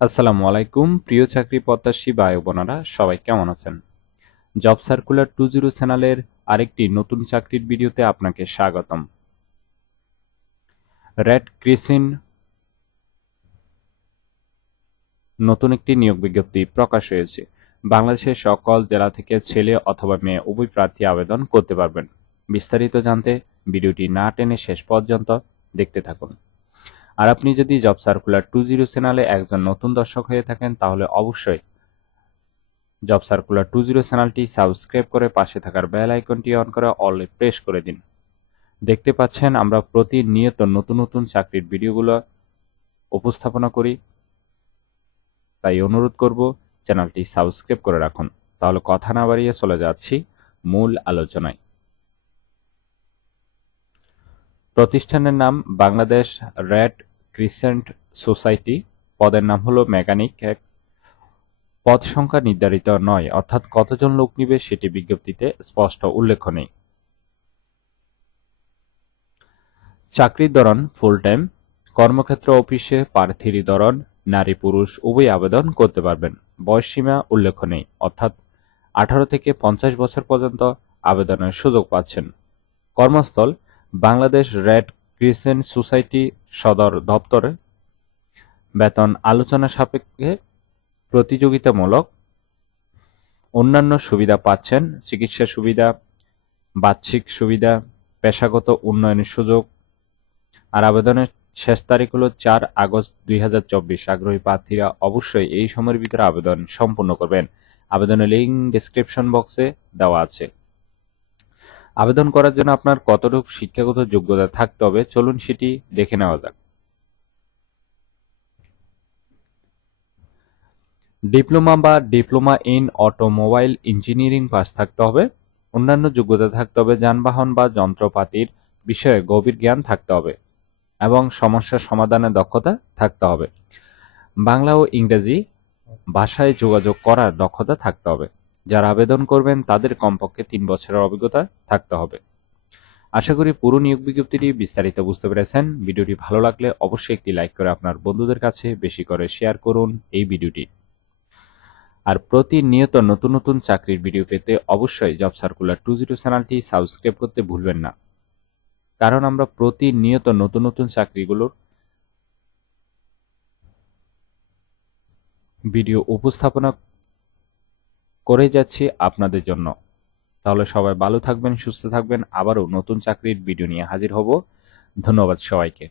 আসসালামু আলাইকুম, প্রিয় চাকরি প্রত্যাশী ও বোনেরা, সবাই কেমন আছেন? জব সার্কুলার টু জিরো চ্যানেলের আরেকটি নতুন চাকরির ভিডিওতে আপনাকে স্বাগতম। রেড ক্রিসিন নতুন একটি নিয়োগ বিজ্ঞপ্তি প্রকাশ হয়েছে। বাংলাদেশের সকল জেলা থেকে ছেলে অথবা মেয়ে উভয় প্রার্থী আবেদন করতে পারবেন। বিস্তারিত জানতে ভিডিওটি না টেনে শেষ পর্যন্ত দেখতে থাকুন। আর আপনি যদি জব সার্কুলার টু জিরো চ্যানেলে একজন নতুন দর্শক হয়ে থাকেন, তাহলে অবশ্যই জব সার্কুলার টু জিরো চ্যানেলটি সাবস্ক্রাইব করে পাশে থাকার বেল আইকনটি অন করে অল প্রেস করে দিন। দেখতে পাচ্ছেন, আমরা প্রতিনিয়ত নতুন নতুন চাকরির ভিডিওগুলো উপস্থাপনা করি। তাই অনুরোধ করব চ্যানেলটি সাবস্ক্রাইব করে রাখুন। তাহলে কথা না বাড়িয়ে চলে যাচ্ছি মূল আলোচনায়। প্রতিষ্ঠানের নাম বাংলাদেশ রেড ক্রিসেন্ট সোসাইটি পদের নাম হলো মেকানিক এক পদ সংখ্যা নির্ধারিত নয়, অর্থাৎ কতজন লোক নিবে সেটি বিজ্ঞপ্তিতে স্পষ্ট উল্লেখ নেই। চাকরির ধরন ফুল টাইম কর্মক্ষেত্র অফিসে প্রার্থীর ধরন, নারী পুরুষ উভয় আবেদন করতে পারবেন। বয়সসীমা উল্লেখ নেই, অর্থাৎ আঠারো থেকে পঞ্চাশ বছর পর্যন্ত আবেদনের সুযোগ পাচ্ছেন। কর্মস্থল, বাংলাদেশ রেড ক্রিসেন্ট সোসাইটি সদর দপ্তরে বেতন আলোচনা সাপেক্ষে প্রতিযোগিতামূলক অন্যান্য সুবিধা পাচ্ছেন। চিকিৎসা সুবিধা, বাহ্যিক সুবিধা, পেশাগত উন্নয়নের সুযোগ আর আবেদনের শেষ তারিখ হল চার আগস্ট দুই হাজার চব্বিশ। আগ্রহী প্রার্থীরা অবশ্যই এই সময়ের ভিতরে আবেদন সম্পূর্ণ করবেন। আবেদনের লিঙ্ক ডিসক্রিপশন বক্সে দেওয়া আছে। আবেদন করার জন্য আপনার কতটুকু শিক্ষাগত যোগ্যতা থাকতে হবে, চলুন সেটি দেখে নেওয়া যাক। ডিপ্লোমা বা diploma in automobile engineering pass থাকতে হবে। অন্যান্য যোগ্যতা থাকতে হবে, যানবাহন বা যন্ত্রপাতির বিষয়ে গভীর জ্ঞান থাকতে হবে এবং সমস্যা সমাধানের দক্ষতা থাকতে হবে। বাংলা ও ইংরেজি ভাষায় যোগাযোগ করার দক্ষতা থাকতে হবে। যারা আবেদন করবেন, তাদের কমপক্ষে তিন বছরের অভিজ্ঞতা থাকতে হবে। আশা করি পুরো নিয়োগ বিজ্ঞপ্তিটি বিস্তারিত বুঝতে পেরেছেন। ভিডিওটি ভালো লাগলে অবশ্যই একটি লাইক করে আপনার বন্ধুদের কাছে বেশি করে শেয়ার করুন এই ভিডিওটি। আর প্রতিনিয়ত নতুন নতুন চাকরির ভিডিও পেতে অবশ্যই জব সার্কুলার টু জিরো চ্যানেলটি সাবস্ক্রাইব করতে ভুলবেন না। কারণ আমরা প্রতিনিয়ত নতুন নতুন চাকরিগুলোর ভিডিও উপস্থাপনা করে যাচ্ছি আপনাদের জন্য। তাহলে সবাই ভালো থাকবেন, সুস্থ থাকবেন। আবারও নতুন চাকরির ভিডিও নিয়ে হাজির হব। ধন্যবাদ সবাইকে।